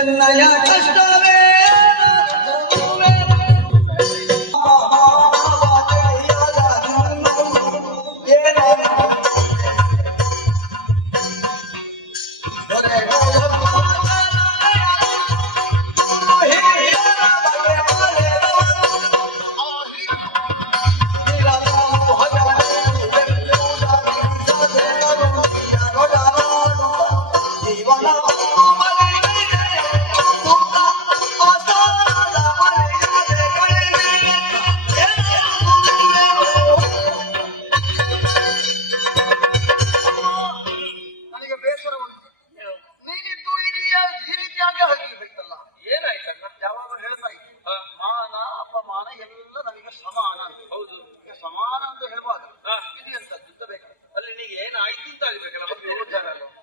ಎನ್ನಯ ಕಷ್ಟವೇ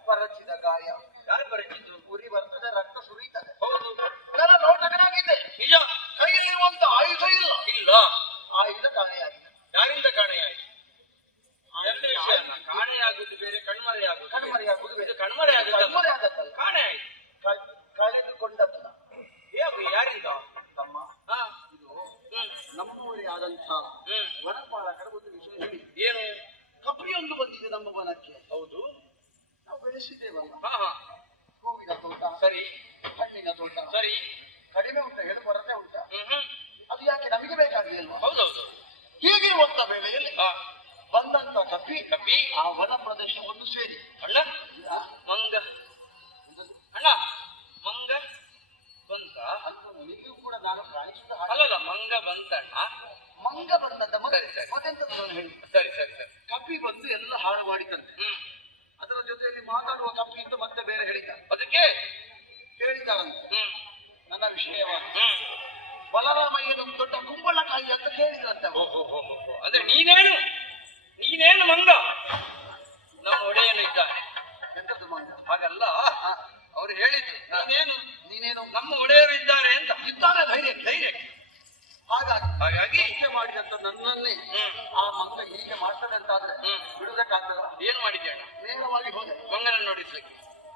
ಪರಚಿದ ಗಾಯ ಯಾರು ಪರಚಿದ್ದು ಉರಿ ಬರ್ತದೆ ರಕ್ತ ಸುರಿಯುತ್ತದೆ ಹೌದು ನನ್ನ ನೋಟಕನಾಗಿದೆ ನಿಜ ಕೈಯಲ್ಲಿರುವಂತ ಆಯುಧ ಇಲ್ಲ ಆಯುಧ ಕಾಣೆಯಾಗಿದೆ ಯಾರಿಂದ ಕಾಣೆಯಾಗಿದೆ ಕಾಣೆಯಾಗುವುದು ಬೇರೆ ಕಣ್ಮರೆಯಾಗುವುದು ಬೇರೆ ಕಣ್ಮರೆಯಾಗುತ್ತಲ್ಲ ಕಾಣೆ ಆಯ್ತು ಕಳೆದುಕೊಂಡದ್ದು ಯಾರಿಂದ ತಮ್ಮ ಇದು ನಮ್ಮೂರೇ ಆದಂಥ ವನಪಾಲಕರ ಒಂದು ವಿಷಯ ಹೇಳಿ ಏನು ಕಪರಿಯೊಂದು ಬಂದಿದೆ ನಮ್ಮ ವನಕ್ಕೆ ಹೌದು ನಾವು ಬೆಳೆಸಿದ್ದೇವಲ್ಲ ಹೂವಿನ ತೋಟ ಸರಿ ಹಣ್ಣಿನ ತೋಟ ಸರಿ ಕಡಿಮೆ ಉಂಟ ಹೇಳಿ ಕೊರತೆ ಉಂಟ ಅದು ಯಾಕೆ ನಮಗೆ ಬೇಕಾಗಿದೆಯಲ್ವಾ ಹೌದೌದು ಹೀಗಿರುವಂತ ವೇಳೆಯಲ್ಲಿ ಬಂದಂತ ಕಪ್ಪಿ ಆ ವನ ಪ್ರದೇಶವನ್ನು ಸೇರಿ ಅಣ್ಣ ಮಂಗ ಅಣ್ಣ ಮಂಗ ಬಂತ ಅಂತ ನಿಮಗೂ ಕೂಡ ನಾನು ಕಾಣಿಸಿದ ಅಲ್ಲಲ್ಲ ಮಂಗ ಬಂತಣ್ಣ ಮಂಗ ಬಂದಂತ ಮತ್ತೆಂತ ಹೇಳಿ ಸರಿ ಸರಿ ಸರಿ ಕಪ್ಪಿ ಬಂದು ಎಲ್ಲ ಹಾಳು ಮಾಡಿದಂತೆ ಅದರ ಜೊತೆಯಲ್ಲಿ ಮಾತಾಡುವ ಕಪ್ಪಿ ಅಂತ ಮತ್ತೆ ಬೇರೆ ಹೇಳಿದ ಅದಕ್ಕೆ ಕೇಳಿದಾರಂತೆ ನನ್ನ ವಿಷಯವಾಗಿ ಬಲರಾಮಯ್ಯನ ದೊಡ್ಡ ಕುಂಬಳಕಾಯಿ ಅಂತ ಕೇಳಿದ್ರಂತೆ ಅಂದ್ರೆ ನೀನೇನು ಮಂಗ ನಮ್ಮ ಒಡೆಯನು ಇದ್ದಾನೆ ಎಂತದ್ದು ಮಂಗ ಹಾಗಲ್ಲ ಅವ್ರು ಹೇಳಿದ್ರು ನೀನೇನು ನಮ್ಮ ಒಡೆಯರು ಇದ್ದಾರೆ ಅಂತ ಇದ್ದಾರೆ ಧೈರ್ಯಕ್ಕೆ ಹಾಗಾಗಿ ಹೀಗೆ ಮಾಡಿದಂತ ನನ್ನನ್ನೇ ಆ ಮಂಗ ಹೀಗೆ ಮಾಡ್ತದೆ ಅಂತಾದ್ರೆ ಬಿಡುವುದಕ್ಕಾಗ್ತದ ಏನ್ ಮಾಡಿದ್ದೆ ಅಣ್ಣ ನೇರವಾಗಿ ಹೋದೆ ಮಂಗನನ್ನು ನೋಡಿಸ್ಲಿಕ್ಕೆ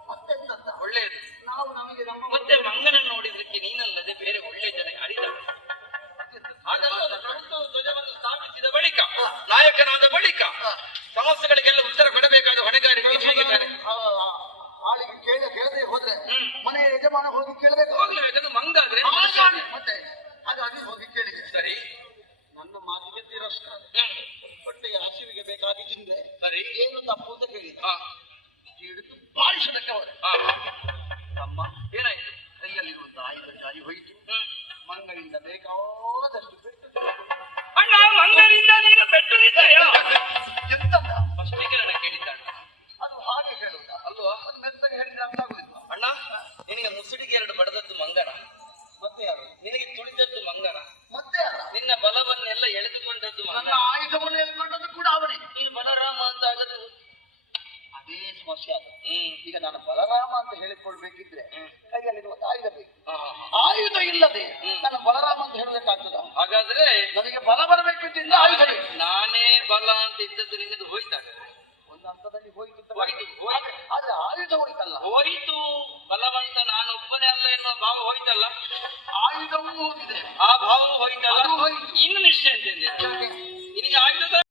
ಮತ್ತೆಂತ ಒಳ್ಳೆಯದು ನಾವು ನಮಗೆ ನಮ್ಮ ಮತ್ತೆ ಮಂಗನನ್ನು ನೋಡಿದ್ಲಿಕ್ಕೆ ನೀನಲ್ಲದೆ ಬೇರೆ ಒಳ್ಳೆ ಜನ ಯಾರಿದ್ದಾರೆ ಹಾಗಲ್ಲ ಪ್ರಭುತ್ವ ಧ್ವಜವನ್ನು ಸ್ಥಾಪಿಸಿದ ಬಳಿಕ ನಾಯಕನಾದ ಬಳಿಕ ಸಮಸ್ಯೆಗಳಿಗೆಲ್ಲ ಉತ್ತರ ಕೊಡಬೇಕಾದ ಹೊಣೆಗಾರಿಕೆ ಹೇಗಿದ್ದಾರೆ ಆಳಿಗೆ ಕೇಳದೆ ಹೋದ್ರೆ ಮನೆಯ ಯಜಮಾನ ಹೋಗಿ ಕೇಳಬೇಕು ಹೋಗ್ಲೇಬೇಕಂದ್ರೆ ಮಂಗ ಆದ್ರೆ ಮತ್ತೆ ಹಾಗಾಗಿ ಹೋಗಿ ಕೇಳಿದೆ ಸರಿ ನನ್ನ ಮಾತಿಗೆ ತಿರಸ್ಕಾರ ಹೊಟ್ಟೆಯ ಹಸಿವಿಗೆ ಬೇಕಾಗಿ ತಿಂದೆ ಸರಿ ಏನು ತಪ್ಪು ಅಂತ ಕೇಳಿದ ಹಿಡಿದು ಬಾಳಿಸದಕ್ಕೆ ಹೋದೆ ತಮ್ಮ ಏನಾಯ್ತು ಕೈಯಲ್ಲಿರುವಂತ ಆಯುಧ ಜಾರಿ ಹೋಯಿತು ಮಂಗನಿಂದ ಬೇಕಾದಷ್ಟು ಪೆಟ್ಟು ಅಣ್ಣ ಮಂಗನಿಂದ ನೀನು ಪೆಟ್ಟು ಎಂತ ಫಸ್ಟಿಗೆ ನನ್ನ ಕೇಳಿದ್ದಾಣ ಅದು ಹಾಗೆ ಹೇಳುವುದ ಅಲ್ವಾ ಅದು ಮೆತ್ತಗೆ ಹೇಳಿದ್ರೆ ಅರ್ಥ ಆಗುದಿಲ್ಲ ಅಣ್ಣ ನಿನಗೆ ಮುಸುಡಿಗೆ 2 ಬಡದದ್ದು ಮಂಗನ ಮತ್ತೆ ಯಾರು ನಿನಗೆ ತುಳಿದದ್ದು ಮಂಗನ ಮತ್ತೆ ಯಾರು ನಿನ್ನ ಬಲವನ್ನೆಲ್ಲ ಎಳೆದುಕೊಂಡದ್ದು ನನ್ನ ಆಯುಧವನ್ನು ಎಳೆದುಕೊಂಡದ್ದು ಕೂಡ ಅವನೇ ನೀನು ಬಲರಾಮ ಅಂತ ಆಗದು ಅದೇ ಸಮಸ್ಯೆ ಅದು ಈಗ ನಾನು ಬಲರಾಮ ಅಂತ ಹೇಳಿಕೊಳ್ಬೇಕಿದ್ರೆ ಕೈಯಲ್ಲಿರುವ ಆಯುಧ ಬೇಕು ಆಯುಧ ಇಲ್ಲದೆ ನಾನು ಬಲರಾಮ ಅಂತ ಹೇಳಬೇಕಾಗ್ತದ ಹಾಗಾದ್ರೆ ನನಗೆ ಬಲ ಬರಬೇಕಿದ್ದಿಂದ ಆಯುಧ ನಾನೇ ಬಲ ಅಂತ ಇದ್ದದ್ದು ನಿನ್ನದು ಹೋಯ್ತಾಗ ಒಂದು ಅರ್ಥದಲ್ಲಿ ಹೋಯ್ತು ಆದ್ರೆ ಆಯುಧ ಹೋಯ್ತಲ್ಲ ಹೋಯ್ತು ಬಲವಂತ ನಾನೊಬ್ಬನೇ ಅಲ್ಲ ಎನ್ನುವ ಭಾವ ಹೋಯ್ತಲ್ಲ ಆಯುಧವೂ ಹೋಗಿದೆ ಆ ಭಾವ ಹೋಯ್ತಲ್ಲ ಇನ್ನು ನಿಶ್ಚಯ